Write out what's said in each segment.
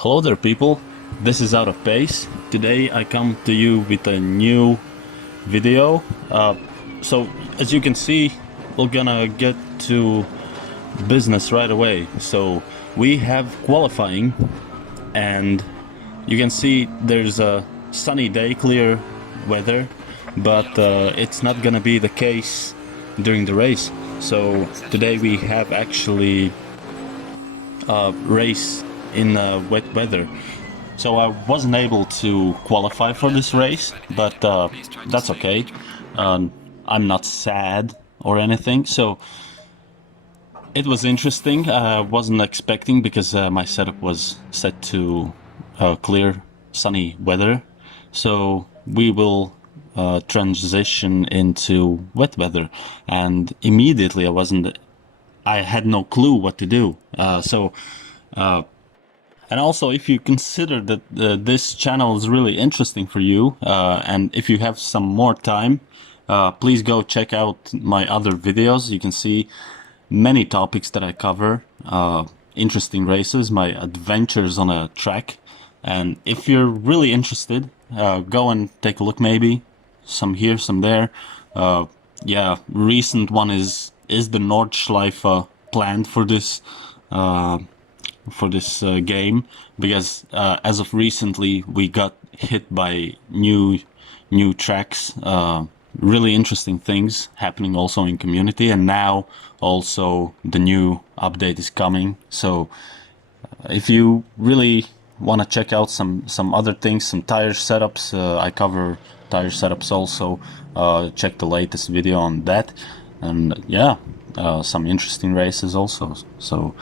Hello there people, this is Out of Pace. Today I come to you with a new video. So as you can see, we're gonna get to business right away. So we have qualifying and you can see there's a sunny day, clear weather, but it's not gonna be the case during the race. So today we have actually a race in wet weather. So I wasn't able to qualify for this race, but that's okay. I'm not sad or anything. So it was interesting. I wasn't expecting because my setup was set to clear, sunny weather. So we will transition into wet weather, and immediately I had no clue what to do. And also, if you consider that this channel is really interesting for you, and if you have some more time, please go check out my other videos. You can see many topics that I cover, interesting races, my adventures on a track. And if you're really interested, go and take a look ame. Some here, some there. Yeah, recent one is the Nordschleife planned for this game, because as of recently we got hit by new tracks, really interesting things happening also in community, and now also the new update is coming. So if you really want to check out some other things, some tire setups, I cover tire setups also, check the latest video on that. And yeah, some interesting races also. So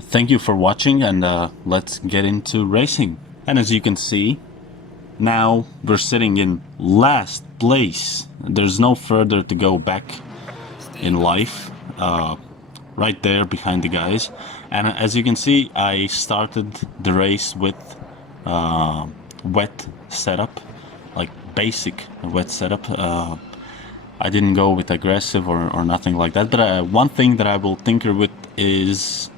thank you for watching, and let's get into racing. And as you can see, now we're sitting in last place. There's no further to go back in life, right there behind the guys. And as you can see, I started the race with wet setup, like basic wet setup. I didn't go with aggressive or nothing like that, but one thing that I will tinker with is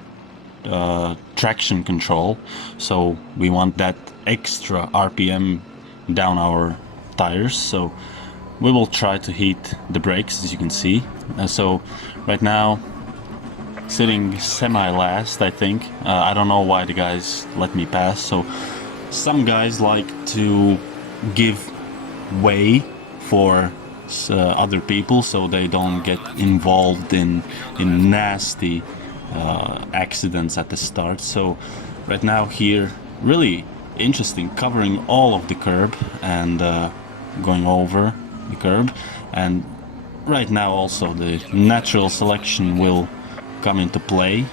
traction control. So we want that extra RPM down our tires, so we will try to heat the brakes, as you can see. So right now, sitting semi-last, I think. I don't know why the guys let me pass. So some guys like to give way for other people so they don't get involved in nasty accidents at the start. So right now here, really interesting, covering all of the curb and going over the curb. And right now also the natural selection will come into play,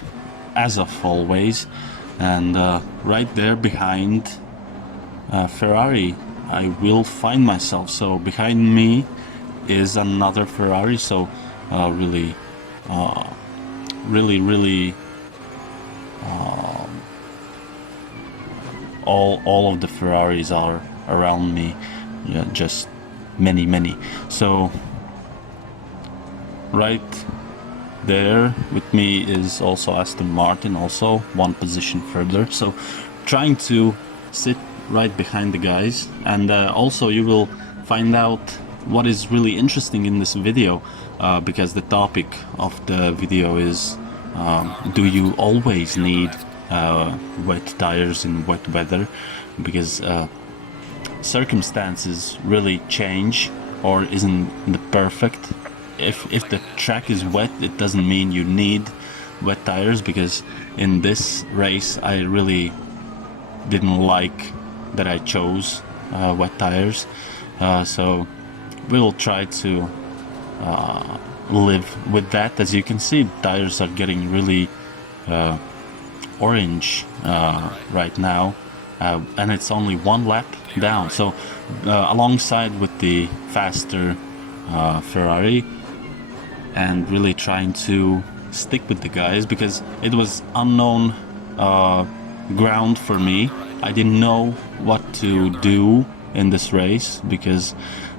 as of always. And right there behind Ferrari I will find myself. So behind me is another Ferrari. So really all of the Ferraris are around me. Yeah, just many. So right there with me is also Aston Martin, also one position further. So trying to sit right behind the guys. And also you will find out what is really interesting in this video, because the topic of the video is do you always need wet tires in wet weather? Because circumstances really change, or isn't the perfect. If the track is wet, it doesn't mean you need wet tires, because in this race I really didn't like that I chose wet tires. So we'll try to live with that. As you can see, tires are getting really orange right now, and it's only one lap down. So alongside with the faster Ferrari, and really trying to stick with the guys, because it was unknown ground for me. I didn't know what to do in this race, because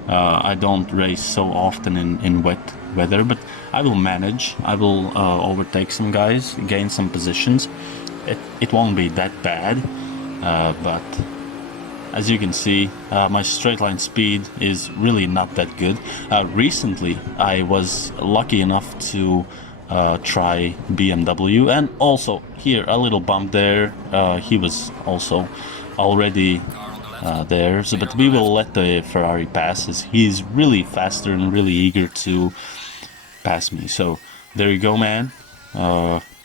I don't race so often in wet weather, but I will manage. I will overtake some guys, gain some positions. It won't be that bad. but as you can see, my straight line speed is really not that good. Recently, I was lucky enough to try BMW, and also here a little bump there. He was also already there, so, but we will let the Ferrari pass, as he's really faster and really eager to pass me. So there you go, man.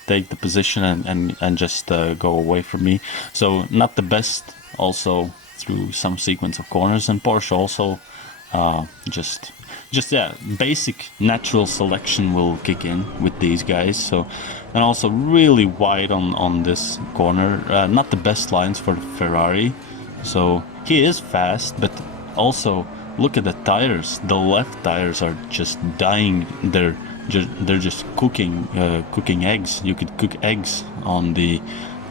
Take the position and just go away from me. So not the best also through some sequence of corners, and Porsche also just yeah, basic natural selection will kick in with these guys. So, and also really wide on this corner, not the best lines for the Ferrari. So he is fast, but also look at the tires. The left tires are just dying. They're just cooking eggs. You could cook eggs on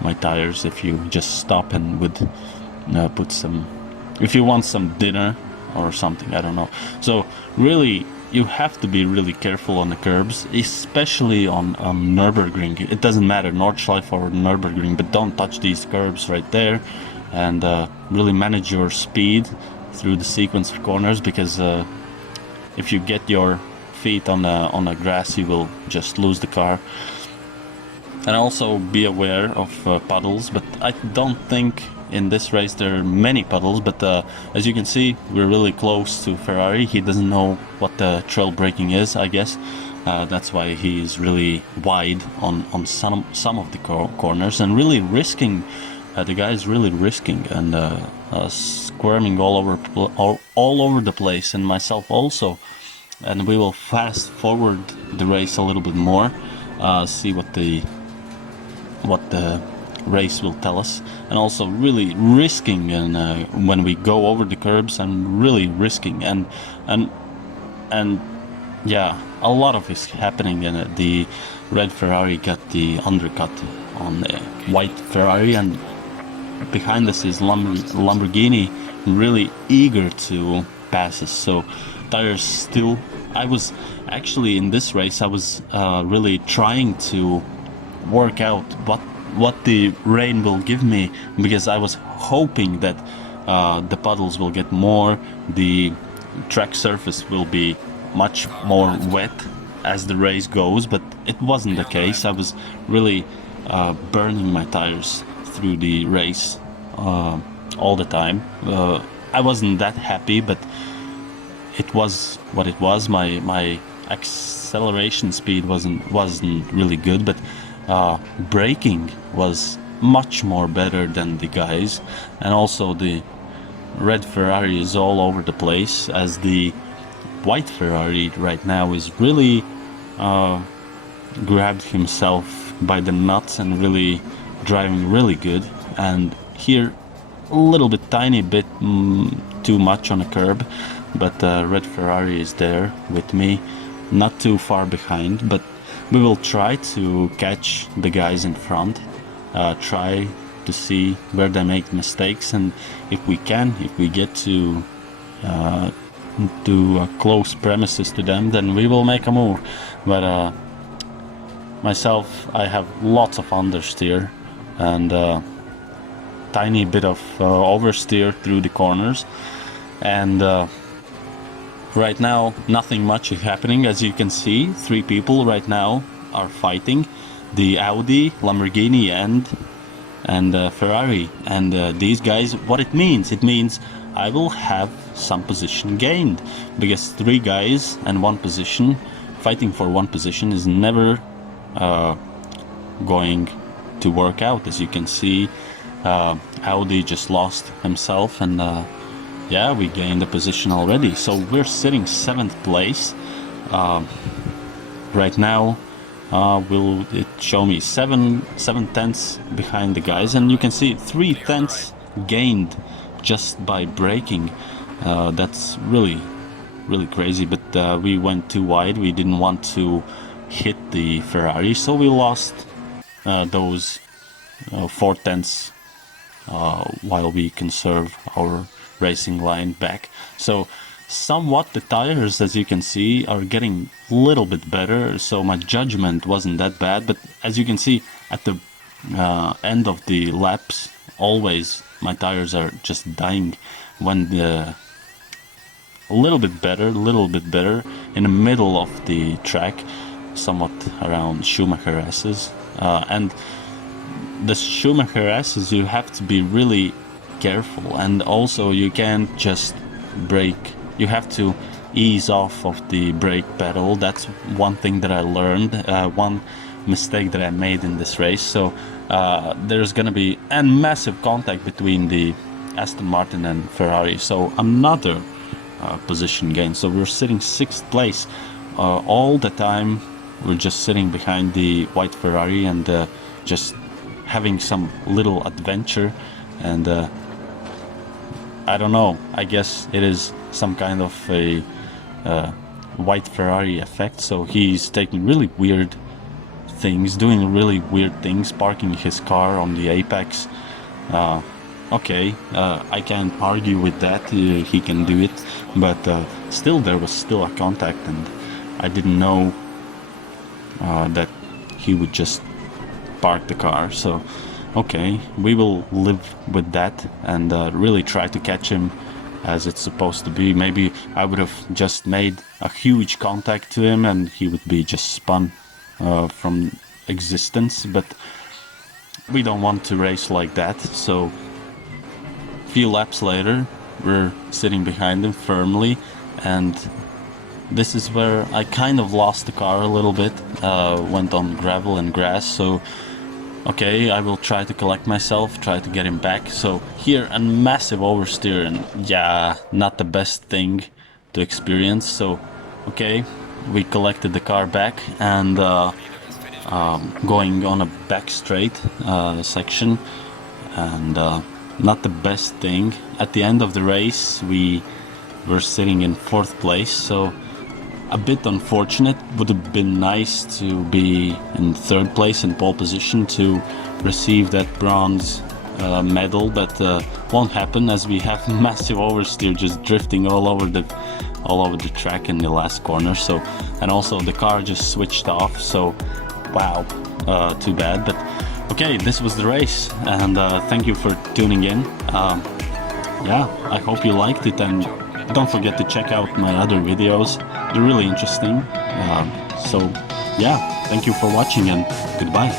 my tires if you just stop and would put some, if you want some dinner or something, I don't know. So really, you have to be really careful on the curbs, especially on Nürburgring. It doesn't matter, Nordschleife or Nürburgring, but don't touch these curbs right there, and really manage your speed through the sequence of corners, because if you get your feet on the grass, you will just lose the car. And also be aware of puddles, but I don't think in this race there are many puddles, but as you can see, we're really close to Ferrari. He doesn't know what the trail braking is, I guess. That's why he's really wide on some of the corners, and really risking. The guy is really risking and squirming all over the place, and myself also. And we will fast forward the race a little bit more, see what the race will tell us, and also really risking, and when we go over the curbs, and really risking, and yeah, a lot of is happening, and the red Ferrari got the undercut on the white Ferrari, and behind us is Lamborghini, really eager to pass us. So tires still, I was actually in this race, I was really trying to work out what the rain will give me, because I was hoping that the puddles will get more, the track surface will be much more wet as the race goes, but it wasn't the case. I was really burning my tires through the race all the time. I wasn't that happy, but it was what it was. My acceleration speed wasn't really good, but braking was much more better than the guys. And also the red Ferrari is all over the place, as the white Ferrari right now is really grabbed himself by the nuts and really driving really good. And here a little bit, tiny bit too much on a curb, but red Ferrari is there with me, not too far behind, but we will try to catch the guys in front, try to see where they make mistakes, and if we get to close premises to them, then we will make a move. But myself, I have lots of understeer and tiny bit of oversteer through the corners, and right now nothing much is happening. As you can see, 3 people right now are fighting, the Audi, Lamborghini and Ferrari, and these guys, what it means I will have some position gained, because 3 guys and 1 position fighting for 1 position is never going to work out. As you can see, Audi just lost himself, and yeah, we gained a position already. So we're sitting 7th place right now. Will it show me 7 tenths behind the guys, and you can see 3 tenths gained just by braking. That's really crazy, but we went too wide. We didn't want to hit the Ferrari, so we lost those 4 tenths while we conserve our racing line back. So somewhat the tires, as you can see, are getting a little bit better, so my judgment wasn't that bad. But as you can see, at the end of the laps, always my tires are just dying when a little bit better in the middle of the track, somewhat around Schumacher S's, and the Schumacher S's you have to be really careful, and also you can't just brake, you have to ease off of the brake pedal. That's one thing that I learned, one mistake that I made in this race. So there's gonna be a massive contact between the Aston Martin and Ferrari, so another position gain. So we're sitting 6th place all the time. We're just sitting behind the white Ferrari and just having some little adventure, and I don't know, I guess it is some kind of a white Ferrari effect. So he's taking really weird things, doing really weird things, parking his car on the apex. Okay, I can't argue with that, he can do it, but still there was still a contact, and I didn't know that he would just park the car. So okay, we will live with that and really try to catch him as it's supposed to be. Maybe I would have just made a huge contact to him and he would be just spun from existence, but we don't want to race like that. So a few laps later we're sitting behind him firmly, and this is where I kind of lost the car a little bit, went on gravel and grass. So okay, I will try to collect myself, try to get him back. So here a massive oversteer, and yeah, not the best thing to experience. So okay, we collected the car back and going on a back straight section, and not the best thing. At the end of the race we were sitting in 4th place, so a bit unfortunate. Would have been nice to be in 3rd place in pole position to receive that bronze medal, but won't happen as we have massive oversteer just drifting all over the track in the last corner. So, and also the car just switched off, so wow, too bad. But okay, this was the race, and thank you for tuning in. Yeah, I hope you liked it, and don't forget to check out my other videos. They're really interesting. So yeah, thank you for watching and goodbye.